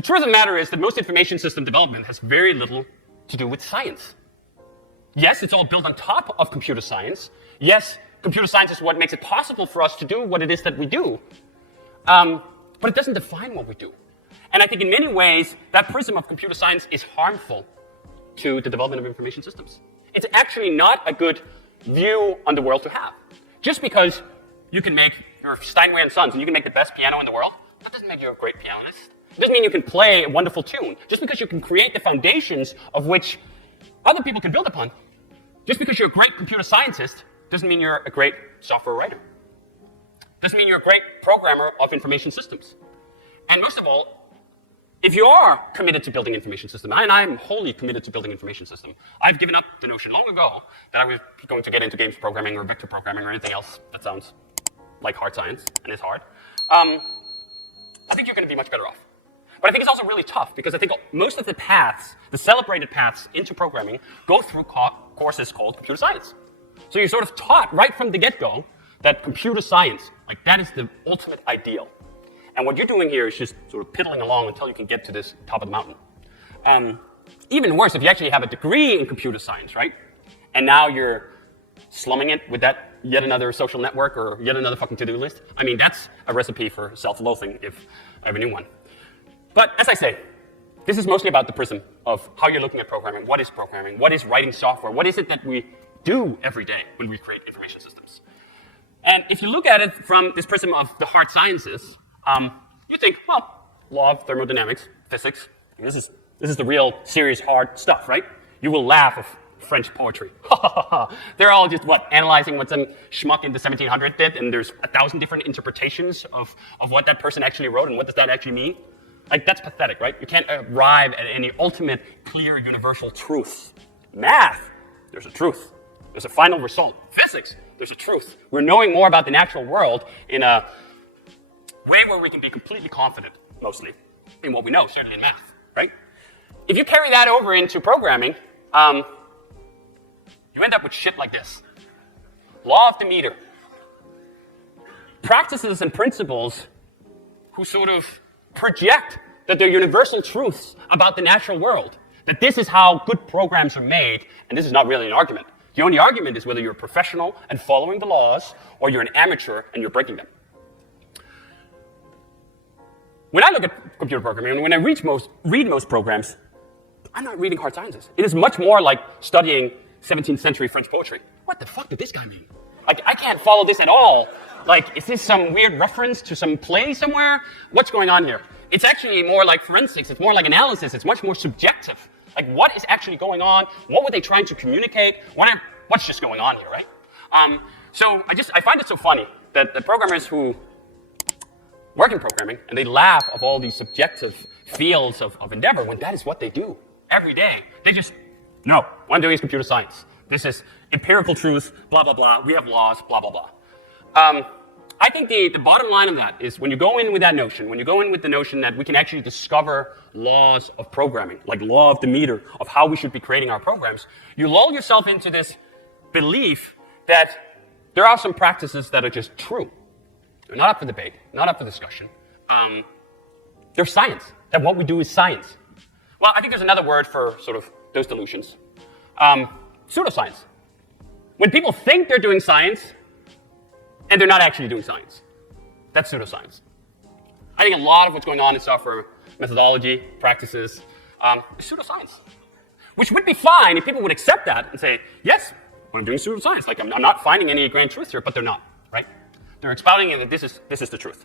The truth of the matter is that most information system development has very little to do with science. Yes, it's all built on top of computer science. Yes, computer science is what makes it possible for us to do what it is that we do. But it doesn't define what we do. And I think in many ways, that prism of computer science is harmful to the development of information systems. It's actually not a good view on the world to have. Just because you can make your Steinway and Sons and you can make the best piano in the world, that doesn't make you a great pianist. It doesn't mean you can play a wonderful tune. Just because you can create the foundations of which other people can build upon. Just because you're a great computer scientist doesn't mean you're a great software writer. Doesn't mean you're a great programmer of information systems. And most of all, if you are committed to building information system, and I'm wholly committed to building information system, I've given up the notion long ago that I was going to get into games programming or vector programming or anything else that sounds like hard science and is hard. I think you're going to be much better off. But I think it's also really tough because I think most of the paths, the celebrated paths into programming, go through courses called computer science. So you're sort of taught right from the get-go that computer science, like that is the ultimate ideal. And what you're doing here is just sort of piddling along until you can get to this top of the mountain. Even worse, if you actually have a degree in computer science, right? And now you're slumming it with that yet another social network or yet another fucking to-do list. I mean, that's a recipe for self-loathing if I ever knew one. But as I say, this is mostly about the prism of how you're looking at programming. What is programming? What is writing software? What is it that we do every day when we create information systems? And if you look at it from this prism of the hard sciences, you think, well, law of thermodynamics, physics, this is the real serious hard stuff, right? You will laugh of French poetry. They're all just, analyzing what some schmuck in the 1700s did, and there's 1,000 different interpretations of what that person actually wrote, and what does that actually mean? Like, that's pathetic, right? You can't arrive at any ultimate, clear, universal truth. Math, there's a truth. There's a final result. Physics, there's a truth. We're knowing more about the natural world in a way where we can be completely confident, mostly, in what we know, certainly in math, right? If you carry that over into programming, you end up with shit like this. Law of the meter. Practices and principles who sort of project that they're universal truths about the natural world, that this is how good programs are made, and this is not really an argument. The only argument is whether you're a professional and following the laws, or you're an amateur and you're breaking them. When I look at computer programming, and when I read most programs, I'm not reading hard sciences. It is much more like studying 17th century French poetry. What the fuck did this guy mean? Like, I can't follow this at all. Like, is this some weird reference to some play somewhere? What's going on here? It's actually more like forensics. It's more like analysis. It's much more subjective. Like, what is actually going on? What were they trying to communicate? What's just going on here, right? So I find it so funny that the programmers who work in programming, and they laugh of all these subjective fields of endeavor when that is what they do every day. They just, no, what I'm doing is computer science. This is empirical truth, blah, blah, blah. We have laws, blah, blah, blah. I think the bottom line of that is when you go in with that notion, when you go in with the notion that we can actually discover laws of programming, like law of the meter, of how we should be creating our programs, you lull yourself into this belief that there are some practices that are just true. They're not up for debate, not up for discussion. They're science, that what we do is science. Well, I think there's another word for sort of those delusions. Pseudoscience. When people think they're doing science, and they're not actually doing science. That's pseudoscience. I think a lot of what's going on in software methodology, practices, is pseudoscience. Which would be fine if people would accept that and say, yes, I'm doing pseudoscience. Like, I'm not finding any grand truth here, but they're not, right? They're expounding that this is the truth.